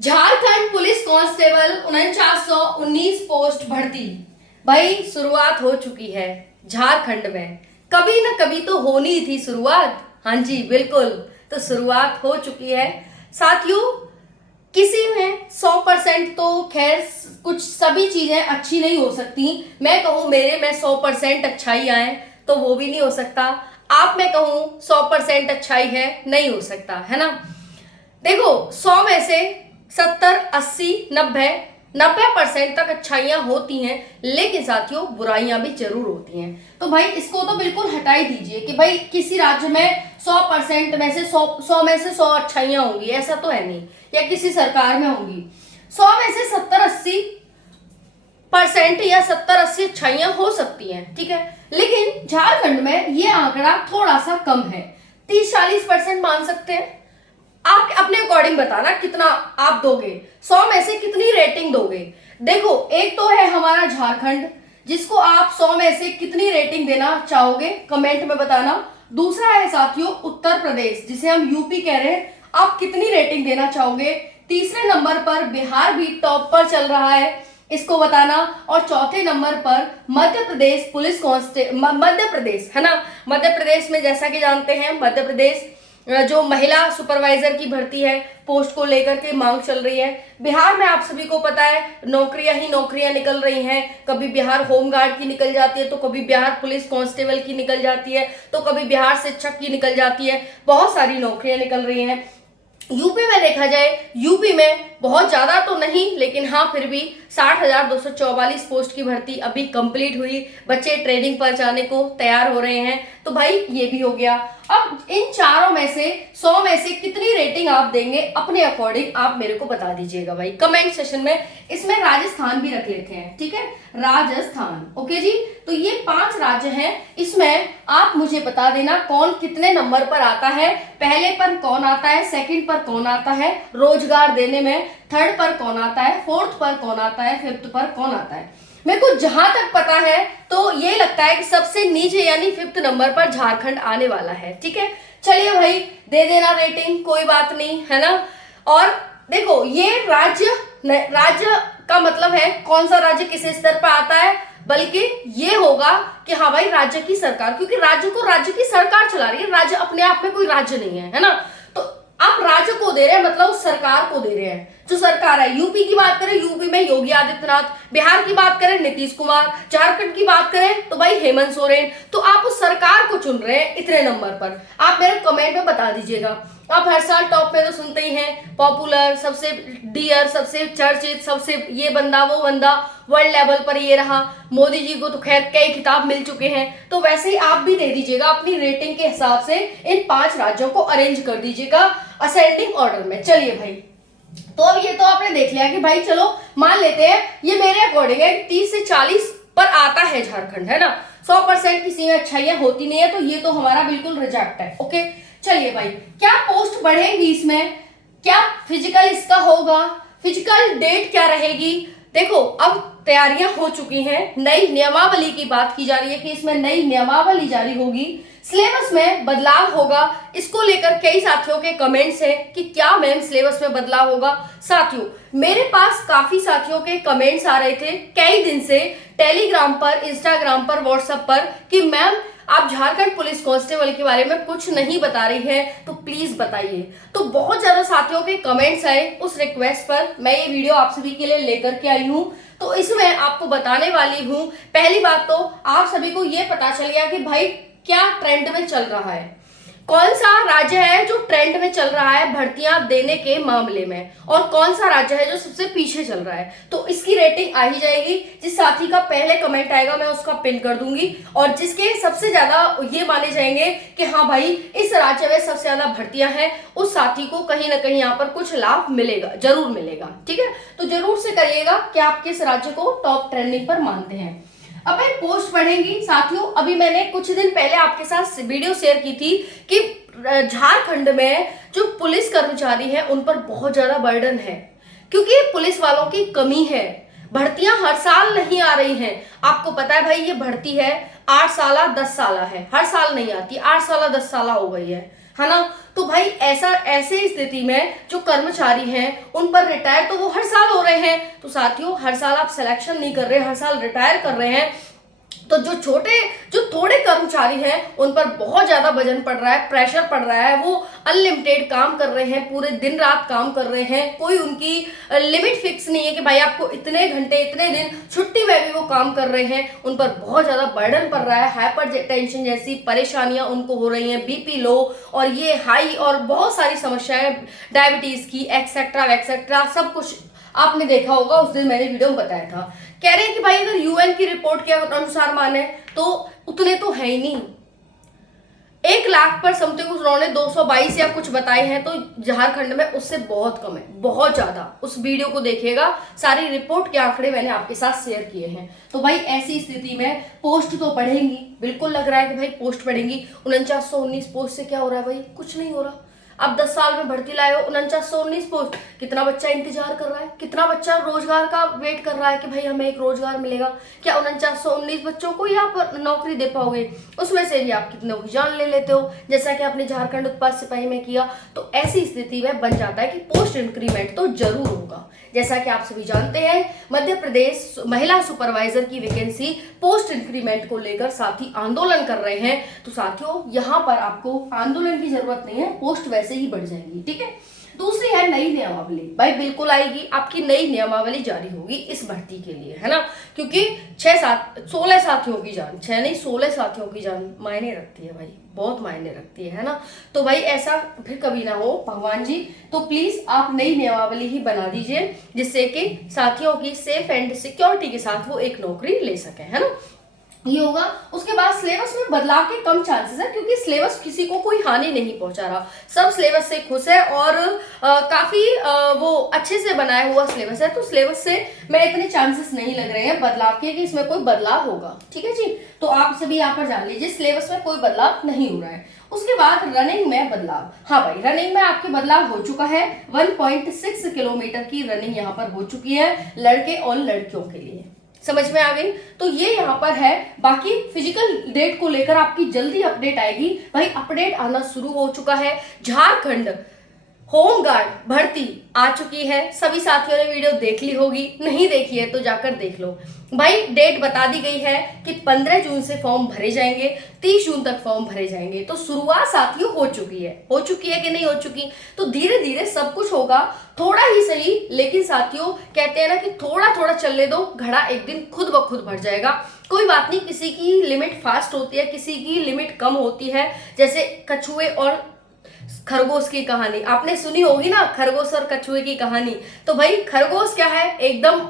Jharkhand police constable 4919 post भर्ती। भाई शुरुआत हो चुकी है झारखंड में। कभी ना कभी तो होनी ही थी शुरुआत। हाँ जी बिल्कुल, तो शुरुआत हो चुकी है साथियों। किसी में 100% तो खैर कुछ सभी चीजें अच्छी नहीं हो सकती। मैं कहूं मेरे में 100% अच्छाई आए तो वो भी नहीं हो सकता। आप मैं कहूं 100% अच्छाई है, नहीं हो सकता, है ना। देखो 100 में से 70, 80, 90% तक अच्छाइयां होती हैं, लेकिन साथियों बुराइयां भी जरूर होती हैं। तो भाई इसको तो बिल्कुल हटा ही दीजिए कि भाई किसी राज्य में 100% में से 100 में से 100 अच्छाइयां होंगी, ऐसा तो है नहीं। या किसी सरकार में होंगी 100 में से 70-80% या 70-80 अच्छाइयां हो सकती हैं, ठीक है। लेकिन झारखंड में ये आंकड़ा थोड़ा सा कम है, 30-40% मान सकते हैं। आप अपने अकॉर्डिंग बताना कितना आप दोगे, 100 में से कितनी रेटिंग दोगे। देखो एक तो है हमारा झारखंड, जिसको आप 100 में से कितनी रेटिंग देना चाहोगे कमेंट में बताना। दूसरा है साथियों उत्तर प्रदेश, जिसे हम यूपी कह रहे हैं, आप कितनी रेटिंग देना चाहोगे। तीसरे नंबर पर बिहार भी टॉप पर चल रहा है, इसको बताना। और चौथे नंबर पर मध्य प्रदेश पुलिस मध्य प्रदेश, है ना। मध्य प्रदेश में जैसा कि जानते हैं मध्य प्रदेश जो महिला सुपरवाइजर की भर्ती है, पोस्ट को लेकर के मांग चल रही है। बिहार में आप सभी को पता है नौकरियां ही नौकरियां निकल रही हैं। कभी बिहार होमगार्ड की निकल जाती है, तो कभी बिहार पुलिस कांस्टेबल की निकल जाती है, तो कभी बिहार शिक्षक की निकल जाती है। बहुत सारी नौकरियां निकल रही हैं। यूपी में देखा जाए, यूपी में बहुत ज्यादा तो नहीं, लेकिन हाँ फिर भी 60,244 पोस्ट की भर्ती अभी कंप्लीट हुई। बच्चे ट्रेनिंग पर जाने को तैयार हो रहे हैं, तो भाई ये भी हो गया। अब इन चारों में से 100 में से कितनी रेटिंग आप देंगे अपने अकॉर्डिंग, आप मेरे को बता दीजिएगा भाई कमेंट सेशन में। इसमें राजस्थान भी रख लेते हैं, ठीक है, राजस्थान। ओके जी, तो ये 5 राज्य हैं, इसमें आप मुझे बता देना कौन कितने नंबर पर आता है। पहले पर कौन आता है, सेकंड पर कौन आता है रोजगार देने में, थर्ड पर कौन आता है, फोर्थ पर कौन आता है, फिफ्थ पर कौन आता है। मेरे को जहां तक पता है तो ये लगता है कि सबसे नीचे यानी 5th नंबर पर झारखंड आने वाला है, ठीक है। चलिए भाई दे देना रेटिंग, कोई बात नहीं, है ना। और देखो ये राज्य का मतलब है कौन सा राज्य किस स्तर पर आता है, बल्कि ये होगा कि हाँ भाई राज्य की सरकार, क्योंकि राज्य को राज्य की सरकार चला रही है, राज्य अपने आप में कोई राज्य नहीं है ना। तो आप राज्य को दे रहे हैं मतलब उस सरकार को दे रहे हैं। जो सरकार है, यूपी की बात करें यूपी में योगी आदित्यनाथ, बिहार की बात करें नीतीश कुमार, झारखंड की बात करें तो भाई हेमंत सोरेन। तो आप उस सरकार को चुन रहे हैं इतने नंबर पर। आप मेरे कमेंट में बता दीजिएगा। आप हर साल टॉप में तो सुनते ही हैं, पॉपुलर, सबसे डियर, सबसे चर्चित, सबसे ये बंदा वो बंदा, वर्ल्ड लेवल पर ये रहा। मोदी जी को तो खैर कई खिताब मिल चुके हैं, तो वैसे ही आप भी दे दीजिएगा अपनी रेटिंग के हिसाब से। इन 5 राज्यों को अरेंज कर दीजिएगा असेंडिंग ऑर्डर में। चलिए भाई, तो अब ये तो आपने देख लिया कि भाई चलो मान लेते हैं ये मेरे अकॉर्डिंग है 30 से 40 पर आता है झारखंड, है ना। 100% किसी में अच्छाइयां होती नहीं है, तो ये तो हमारा बिल्कुल रिजेक्ट है। ओके चलिए भाई, क्या पोस्ट बढ़ेंगी इसमें, क्या फिजिकल इसका होगा, फिजिकल डेट क्या रहेगी। देखो अब तैयारियां हो चुकी हैं, नई नियमावली की बात की जा रही है कि इसमें नई नियमावली जारी होगी, सिलेबस में बदलाव होगा। इसको लेकर कई साथियों के कमेंट्स हैं कि क्या मैम सिलेबस में बदलाव होगा। साथियों मेरे पास काफी साथियों के कमेंट्स आ रहे थे कई दिन से टेलीग्राम पर, इंस्टाग्राम पर, व्हाट्सएप पर कि मैम आप झारखंड पुलिस कांस्टेबल के बारे में कुछ नहीं बता रही हैं, तो प्लीज बताइए। तो बहुत ज्यादा साथियों के कमेंट्स आए, उस रिक्वेस्ट पर मैं ये वीडियो आप सभी के लिए लेकर के आई हूं। तो इसमें आपको बताने वाली हूं, पहली बात तो आप सभी को ये पता चल गया कि भाई क्या ट्रेंड में चल रहा है, कौन सा राज्य है जो ट्रेंड में चल रहा है भर्तियां देने के मामले में, और कौन सा राज्य है जो सबसे पीछे चल रहा है। तो इसकी रेटिंग आ ही जाएगी। जिस साथी का पहले कमेंट आएगा मैं उसका पिन कर दूंगी, और जिसके सबसे ज्यादा ये माने जाएंगे कि हाँ भाई इस राज्य में सबसे ज्यादा भर्तियां हैं, उस साथी को कहीं ना कहीं यहाँ पर कुछ लाभ मिलेगा, जरूर मिलेगा, ठीक है। तो जरूर से करिएगा कि आप किस राज्य को टॉप ट्रेंडिंग पर मानते हैं। अब भाई पोस्ट बढ़ेंगी साथियों, अभी मैंने कुछ दिन पहले आपके साथ वीडियो शेयर की थी कि झारखंड में जो पुलिस कर्मचारी हैं उन पर बहुत ज्यादा बर्डन है, क्योंकि पुलिस वालों की कमी है। भर्तियां हर साल नहीं आ रही हैं। आपको पता है भाई ये भर्ती है 8 साल 10 साल है, हर साल नहीं आती, 8 साल 10 साल हो गई है। है ना। तो भाई ऐसे स्थिति में जो कर्मचारी हैं उन पर रिटायर तो वो हर साल हो रहे हैं। तो साथियों, हर साल आप सिलेक्शन नहीं कर रहे, हर साल रिटायर कर रहे हैं, तो जो थोड़े कर्मचारी हैं उन पर बहुत ज्यादा वजन पड़ रहा है, प्रेशर पड़ रहा है। वो अनलिमिटेड काम कर रहे हैं, पूरे दिन रात काम कर रहे हैं, कोई उनकी लिमिट फिक्स नहीं है कि भाई आपको इतने घंटे इतने दिन, छुट्टी में भी वो काम कर रहे हैं। उन पर बहुत ज्यादा बर्डन पड़ रहा है, हाइपर टेंशन जैसी परेशानियां उनको हो रही हैं, बीपी लो और ये हाई और बहुत सारी समस्याएं, डायबिटीज की एक्सेट्रा एक्सेट्रा सब कुछ आपने देखा होगा। उस दिन मैंने वीडियो में बताया था। कह रहे हैं कि भाई अगर यूएन की रिपोर्ट के अनुसार माने तो उतने तो है ही नहीं, 1 लाख पर समथिंग उन्होंने 222 या कुछ बताए हैं, तो झारखंड में उससे बहुत कम है, बहुत ज्यादा। उस वीडियो को देखिएगा, सारी रिपोर्ट के आंकड़े मैंने आपके साथ शेयर किए हैं। तो भाई ऐसी स्थिति में पोस्ट तो बढ़ेंगी, बिल्कुल लग रहा है कि भाई पोस्ट बढ़ेंगी। 4919 पोस्ट से क्या हो रहा है भाई? कुछ नहीं हो रहा। अब 10 साल में भर्ती लाए हो, 4919 पोस्ट, कितना बच्चा इंतजार कर रहा है, कितना बच्चा रोजगार का वेट कर रहा है कि भाई हमें एक रोजगार मिलेगा। क्या 4919 बच्चों को ही आप नौकरी दे पाओगे? उसमें से भी आप कितनों की जान ले लेते हो, जैसा कि आपने झारखंड उत्पाद सिपाही में किया। तो ऐसी स्थिति में बन जाता है कि पोस्ट इंक्रीमेंट तो जरूर होगा। जैसा कि आप सभी जानते हैं, मध्य प्रदेश महिला सुपरवाइजर की वैकेंसी पोस्ट इंक्रीमेंट को लेकर साथी आंदोलन कर रहे हैं। तो साथियों, यहाँ पर आपको आंदोलन की जरूरत नहीं है, पोस्ट वैसे ही बढ़ जाएगी, ठीक है। दूसरी है नई नियमावली। भाई बिल्कुल आएगी, आपकी नई नियमावली जारी होगी इस भर्ती के लिए, है ना। क्योंकि 16 साथियों की जान, 6 नहीं 16 साथियों की जान मायने रखती है भाई, बहुत मायने रखती है ना। तो भाई ऐसा फिर कभी ना हो भगवान जी, तो प्लीज आप नई नियमावली ही बना दीजिए, जिससे कि साथियों की सेफ एंड सिक्योरिटी के साथ वो एक नौकरी ले सके, है ना। ये होगा। उसके बाद सिलेबस में बदलाव के कम चांसेस है, क्योंकि सिलेबस किसी को कोई हानि नहीं पहुंचा रहा, सब सिलेबस से खुश है और काफी वो अच्छे से बनाया हुआ सिलेबस है। तो सिलेबस से मैं इतने चांसेस नहीं लग रहे हैं बदलाव के कि इसमें कोई बदलाव होगा, ठीक है जी। तो आप सभी यहाँ पर जान लीजिए, सिलेबस में कोई बदलाव नहीं हो रहा है। उसके बाद रनिंग में बदलाव। हाँ भाई, रनिंग में आपके बदलाव हो चुका है। 1.6 किलोमीटर की रनिंग यहाँ पर हो चुकी है लड़के और लड़कियों के लिए, समझ में आ गई। तो ये यहाँ पर है। बाकी फिजिकल डेट को लेकर आपकी जल्दी अपडेट आएगी। भाई अपडेट आना शुरू हो चुका है। झारखंड होमगार्ड भर्ती आ चुकी है। सभी साथियों ने वीडियो देख ली होगी, नहीं देखी है तो जाकर देख लो। भाई डेट बता दी गई है कि 15 जून से फॉर्म भरे जाएंगे, 30 जून तक फॉर्म भरे जाएंगे। तो शुरुआत साथियों हो चुकी है कि नहीं हो चुकी? तो धीरे धीरे सब कुछ होगा, थोड़ा ही सही, लेकिन साथियों कहते हैं ना कि थोड़ा थोड़ा चलने दो, घड़ा एक दिन खुद ब खुद भर जाएगा। कोई बात नहीं, किसी की लिमिट फास्ट होती है, किसी की लिमिट कम होती है। जैसे कछुए और खरगोश की कहानी आपने सुनी होगी ना, खरगोश और कछुए की कहानी। तो भाई खरगोश क्या है, एकदम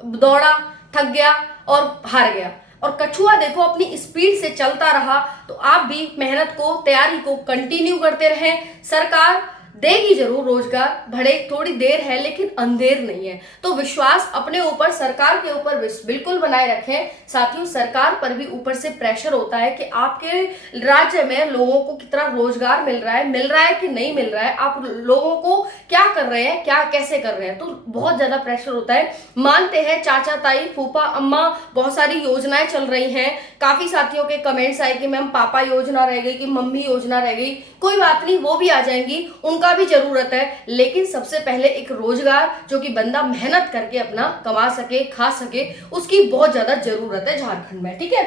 दौड़ा, थक गया और हार गया, और कछुआ देखो अपनी स्पीड से चलता रहा। तो आप भी मेहनत को, तैयारी को कंटिन्यू करते रहें। सरकार देगी जरूर रोजगार, भले थोड़ी देर है लेकिन अंधेर नहीं है। तो विश्वास अपने ऊपर, सरकार के ऊपर बिल्कुल बनाए रखें। साथियों, सरकार पर भी ऊपर से प्रेशर होता है कि आपके राज्य में लोगों को कितना रोजगार मिल रहा है कि नहीं मिल रहा है, आप लोगों को क्या कर रहे हैं, क्या कैसे कर रहे हैं। तो बहुत ज्यादा प्रेशर होता है। मानते हैं चाचा ताई फूफा अम्मा, बहुत सारी योजनाएं चल रही हैं। काफी साथियों के कमेंट्स आए कि मैम पापा योजना रह गई, कि मम्मी योजना रह गई। कोई बात नहीं, वो भी आ जाएंगी, उनका भी जरूरत है। लेकिन सबसे पहले एक रोजगार, जो कि बंदा मेहनत करके अपना कमा सके, खा सके, उसकी बहुत ज्यादा जरूरत है झारखंड में, ठीक है।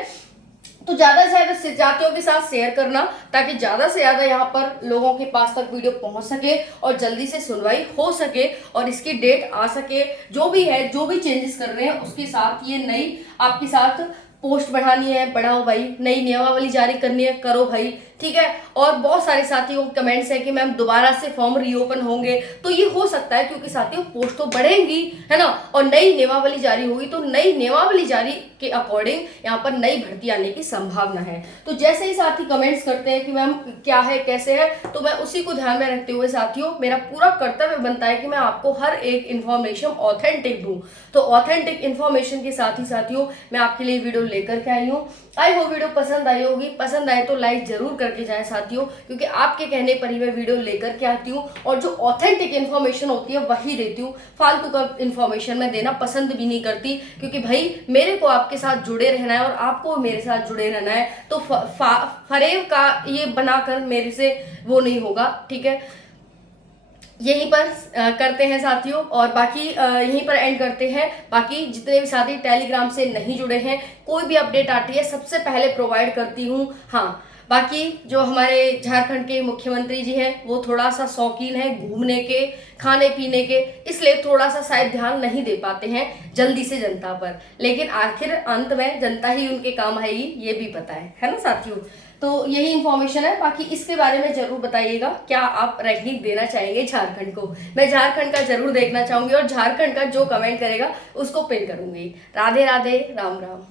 तो ज्यादा से ज्यादा साथियों के साथ शेयर करना, ताकि ज्यादा से ज्यादा यहाँ पर लोगों के पास तक वीडियो पहुंच सके और जल्दी से सुनवाई हो सके और इसकी डेट आ सके। जो भी है, जो भी चेंजेस कर रहे हैं उसके साथ ये नई आपके साथ पोस्ट बढ़ानी है, बढ़ाओ भाई। नई नियमावली जारी करनी है, करो भाई, ठीक है। और बहुत सारे साथियों के कमेंट्स है कि मैम दोबारा से फॉर्म रीओपन होंगे, तो ये हो सकता है क्योंकि साथियों पोस्ट तो बढ़ेंगी, है ना, और नई नियमावली जारी होगी। तो नई नियमावली जारी के अकॉर्डिंग यहाँ पर नई भर्ती आने की संभावना है। तो जैसे ही साथी कमेंट्स करते हैं कि मैम क्या है, कैसे है, तो मैं उसी को ध्यान में रखते हुए साथियों, मेरा पूरा कर्तव्य बनता है कि मैं आपको हर एक इन्फॉर्मेशन ऑथेंटिक दूं। तो ऑथेंटिक इन्फॉर्मेशन के साथ ही साथियों मैं आपके लिए वीडियो लेकर के आई हूँ। आई होप वीडियो पसंद आई होगी। पसंद आए तो लाइक जरूर कर करके जाएं साथियों, क्योंकि आपके कहने पर ही मैं वीडियो लेकर के आती हूँ और जो ऑथेंटिक इन्फॉर्मेशन होती है वही देती हूँ। फालतू का इन्फॉर्मेशन मैं देना पसंद भी नहीं करती, क्योंकि भाई मेरे को आपके साथ जुड़े रहना है और आपको मेरे साथ जुड़े रहना है, तो फरेब का ये बनाकर मेरे से वो नहीं होगा, ठीक है। यहीं पर करते हैं साथियों, और बाकी यहीं पर एंड करते हैं। बाकी जितने भी साथी टेलीग्राम से नहीं जुड़े हैं, कोई भी अपडेट आती है सबसे पहले प्रोवाइड करती हूँ। हाँ, बाकी जो हमारे झारखंड के मुख्यमंत्री जी हैं वो थोड़ा सा शौकीन है घूमने के, खाने पीने के, इसलिए थोड़ा सा शायद ध्यान नहीं दे पाते हैं जल्दी से जनता पर, लेकिन आखिर अंत में जनता ही उनके काम आएगी, ये भी पता है ना साथियों। तो यही इन्फॉर्मेशन है। बाकी इसके बारे में जरूर बताइएगा, क्या आप रैंकिंग देना चाहेंगे झारखंड को? मैं झारखंड का जरूर देखना चाहूंगी और झारखंड का जो कमेंट करेगा उसको पिन करूंगी। राधे राधे, राम राम।